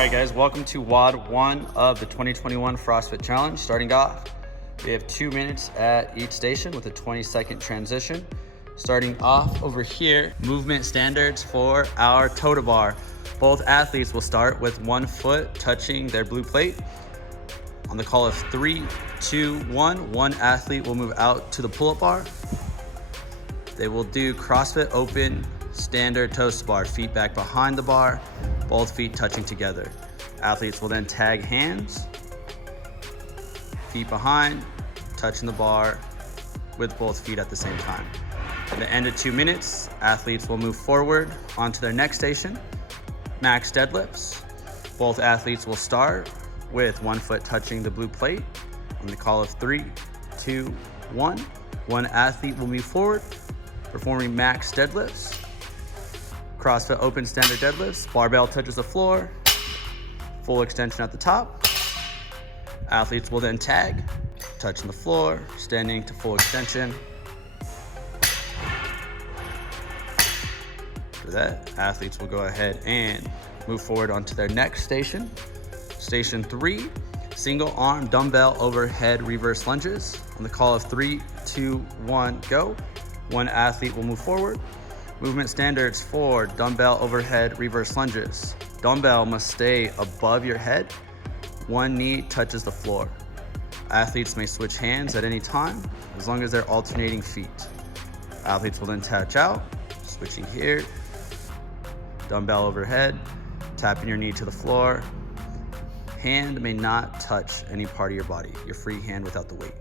right, guys, welcome to WOD 1 of the 2021 FrostFit Challenge. Starting off, we have 2 minutes at each station with a 20-second transition. Starting off over here, movement standards for our toe to bar. Both athletes will start with 1 foot touching their blue plate. On the call of 3, 2, 1, one athlete will move out to the pull-up bar. They will do CrossFit open standard toes to bar, feet back behind the bar, both feet touching together. Athletes will then tag hands, feet behind, touching the bar with both feet at the same time. At the end of 2 minutes, athletes will move forward onto their next station, max deadlifts. Both athletes will start with 1 foot touching the blue plate. On the call of 3, 2, 1, one athlete will move forward, performing max deadlifts. CrossFit open standard deadlifts, barbell touches the floor, full extension at the top. Athletes will then tag, touching the floor, standing to full extension. After that, athletes will go ahead and move forward onto their next station. Station 3, single arm dumbbell overhead reverse lunges. On the call of 3, 2, 1, go. One athlete will move forward. Movement standards for dumbbell overhead reverse lunges. Dumbbell must stay above your head. One knee touches the floor. Athletes may switch hands at any time as long as they're alternating feet. Athletes will then touch out, switching here. Dumbbell overhead, tapping your knee to the floor. Hand may not touch any part of your body, your free hand without the weight.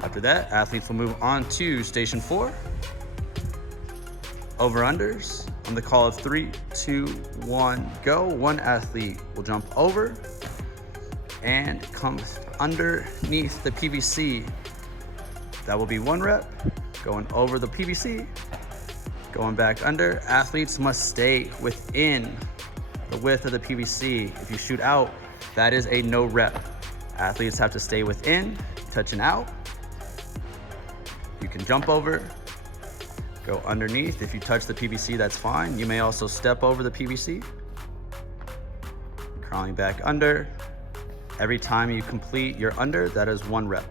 After that, athletes will move on to station 4. Over-unders. On the call of 3, 2, 1, go. One athlete will jump over and come underneath the PVC. That will be 1 rep. Going over the PVC, going back under. Athletes must stay within the width of the PVC. If you shoot out, that is a no rep. Athletes have to stay within, touching out. You can jump over, go underneath. If you touch the PVC, that's fine. You may also step over the PVC. Crawling back under. Every time you complete your under, that is 1 rep.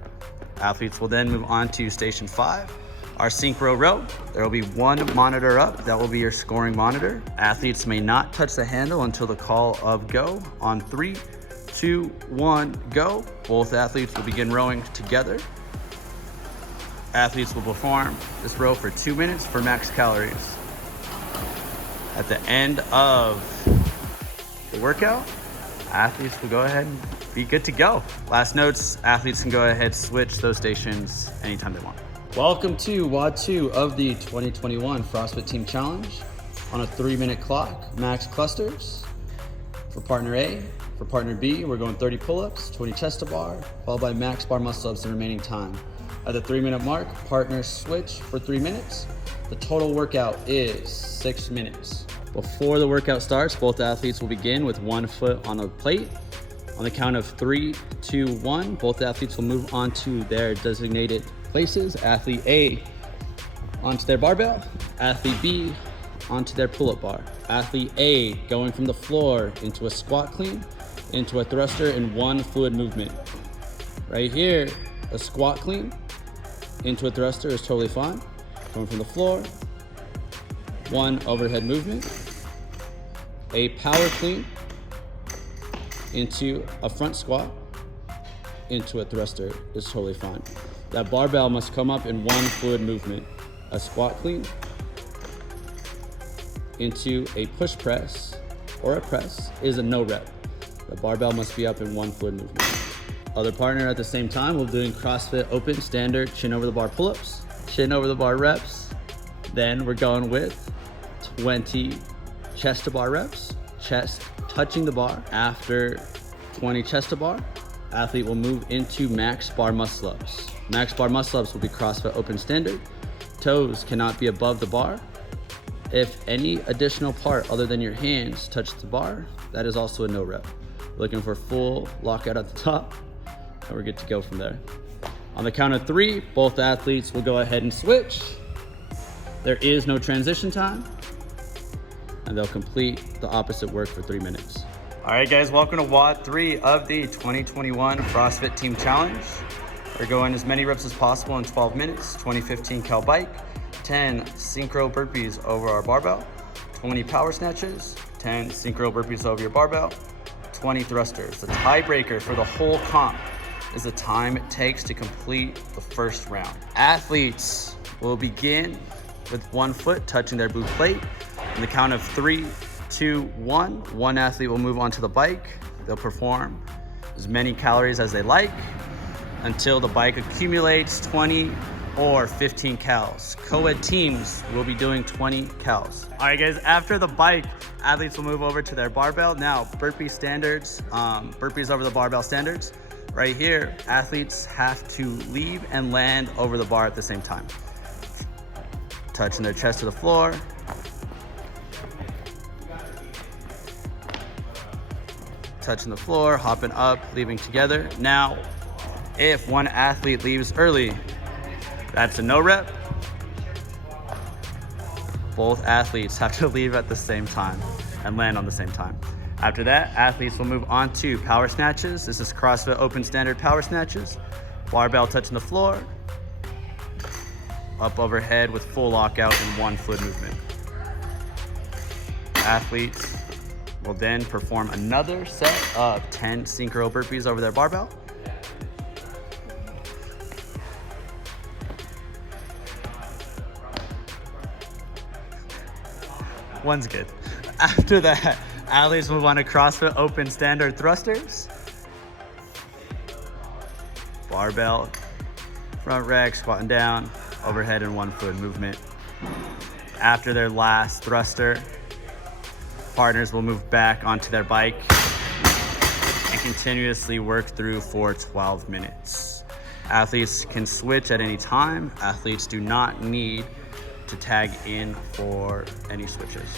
Athletes will then move on to station 5, our synchro row. There will be 1 monitor up. That will be your scoring monitor. Athletes may not touch the handle until the call of go. On 3, 2, 1, go. Both athletes will begin rowing together. Athletes will perform this row for 2 minutes for max calories. At the end of the workout, athletes will go ahead and be good to go. Last notes, athletes can go ahead switch those stations anytime they want. Welcome to WOD 2 of the 2021 FrostFit Team Challenge on a 3-minute clock, max clusters. For partner A, for partner B, we're going 30 pull-ups, 20 chest to bar, followed by max bar muscle ups the remaining time. At the 3-minute mark, partners switch for 3 minutes. The total workout is 6 minutes. Before the workout starts, both athletes will begin with 1 foot on a plate. On the count of 3, 2, 1, both athletes will move on to their designated places. Athlete A onto their barbell, athlete B onto their pull-up bar. Athlete A going from the floor into a squat clean, into a thruster in 1 fluid movement. Right here, a squat clean into a thruster is totally fine. Going from the floor, 1 overhead movement. A power clean into a front squat into a thruster is totally fine. That barbell must come up in 1 fluid movement. A squat clean into a push press or a press is a no rep. The barbell must be up in 1 fluid movement. Other partner at the same time, we're doing CrossFit open standard chin over the bar pull-ups, chin over the bar reps. Then we're going with 20 chest to bar reps, chest touching the bar. After 20 chest to bar, athlete will move into max bar muscle ups. Max bar muscle ups will be CrossFit open standard. Toes cannot be above the bar. If any additional part other than your hands touch the bar, that is also a no rep. Looking for full lockout at the top, and we're good to go from there. On the count of 3, both athletes will go ahead and switch. There is no transition time, and they'll complete the opposite work for 3 minutes. All right, guys, welcome to WOD 3 of the 2021 FrostFit Team Challenge. We're going as many reps as possible in 12 minutes, 20-15 cal bike, 10 synchro burpees over our barbell, 20 power snatches, 10 synchro burpees over your barbell, 20 thrusters. The tiebreaker for the whole comp is the time it takes to complete the first round. Athletes will begin with one foot touching their boot plate. On the count of 3, 2, 1, one athlete will move onto the bike. They'll perform as many calories as they like until the bike accumulates 20 or 15 cals. Co-ed teams will be doing 20 cals. All right, guys, after the bike, athletes will move over to their barbell. Now, burpee standards, burpees over the barbell standards. Right here, athletes have to leave and land over the bar at the same time. Touching their chest to the floor. Touching the floor, hopping up, leaving together. Now, if one athlete leaves early, that's a no rep. Both athletes have to leave at the same time and land on the same time. After that, athletes will move on to power snatches. This is CrossFit Open Standard power snatches. Barbell touching the floor. Up overhead with full lockout and one foot movement. Athletes will then perform another set of 10 synchro burpees over their barbell. One's good. After that, athletes move on to CrossFit Open Standard thrusters. Barbell, front rack, squatting down, overhead and one foot movement. After their last thruster, partners will move back onto their bike and continuously work through for 12 minutes. Athletes can switch at any time. Athletes do not need to tag in for any switches.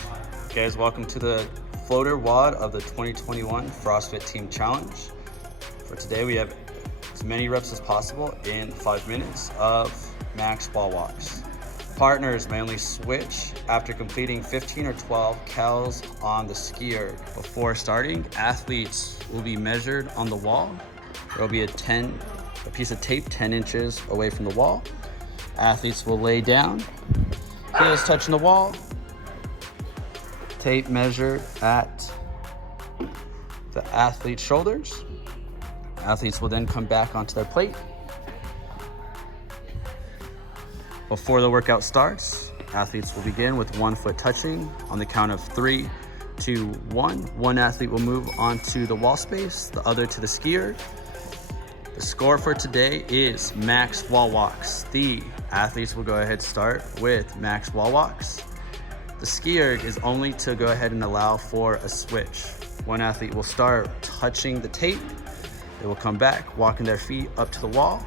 Guys, welcome to the floater WOD of the 2021 FrostFit Team Challenge. For today, we have as many reps as possible in 5 minutes of max wall walks. Partners may only switch after completing 15 or 12 cals on the ski erg. Before starting, athletes will be measured on the wall. There will be a piece of tape 10 inches away from the wall. Athletes will lay down, heels touching the wall, tape measured at the athlete's shoulders. Athletes will then come back onto their plate. Before the workout starts, athletes will begin with one foot touching. On the count of 3, 2, 1, one athlete will move onto the wall space, the other to the skier. The score for today is max wall walks. The athletes will go ahead and start with max wall walks. The skier is only to go ahead and allow for a switch. One athlete will start touching the tape. They will come back, walking their feet up to the wall.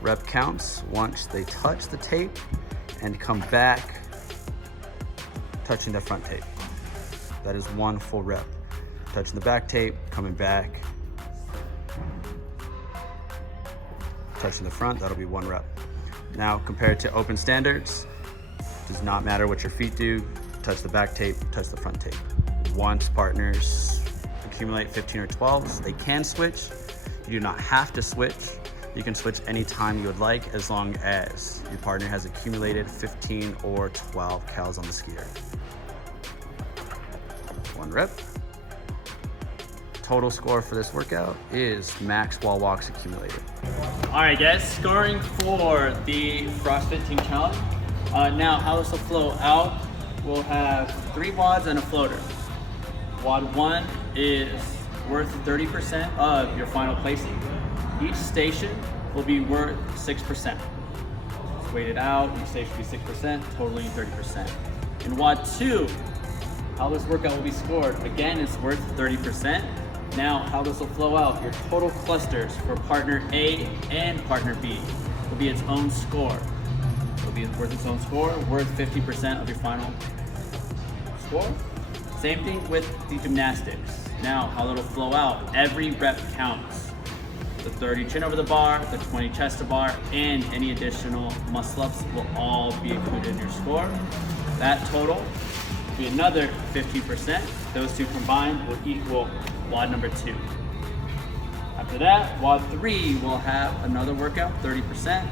Rep counts once they touch the tape and come back touching the front tape. That is one full rep. Touching the back tape, coming back, touching the front, that'll be one rep. Now, compared to open standards, does not matter what your feet do, touch the back tape, touch the front tape. Once partners accumulate 15 or 12s, they can switch. You do not have to switch. You can switch anytime you would like as long as your partner has accumulated 15 or 12 cals on the skier. One rep. Total score for this workout is max wall walks accumulated. All right, guys, scoring for the FrostFit Team Challenge. Now, how this will flow out, we'll have 3 WODs and a floater. WOD 1 is worth 30% of your final placing. Each station will be worth 6%. It's weighted out, each station will be 6%, totaling 30%. In WOD 2, how this workout will be scored, again, it's worth 30%. Now, how this will flow out, your total clusters for partner A and partner B will be its own score. It will be worth its own score, worth 50% of your final score. Same thing with the gymnastics. Now, how it'll flow out, every rep counts. The 30 chin over the bar, the 20 chest to bar, and any additional muscle ups will all be included in your score. That total be another 15%. Those two combined will equal WOD number 2. After that, WOD 3 will have another workout, 30%,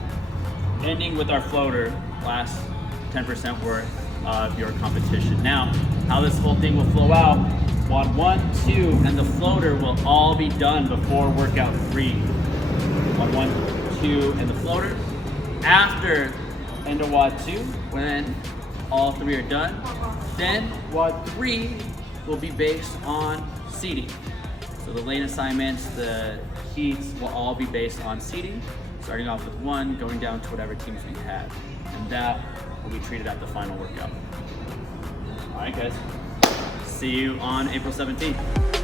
ending with our floater, last 10% worth of your competition. Now, how this whole thing will flow out, WOD 1, 2, and the floater will all be done before workout 3. WOD 1, 2, and the floater. After end of WOD 2, when all 3 are done, then WOD 3 will be based on seating. So the lane assignments, the heats will all be based on seating, starting off with 1, going down to whatever teams we have. And that will be treated at the final workout. All right, guys. See you on April 17th.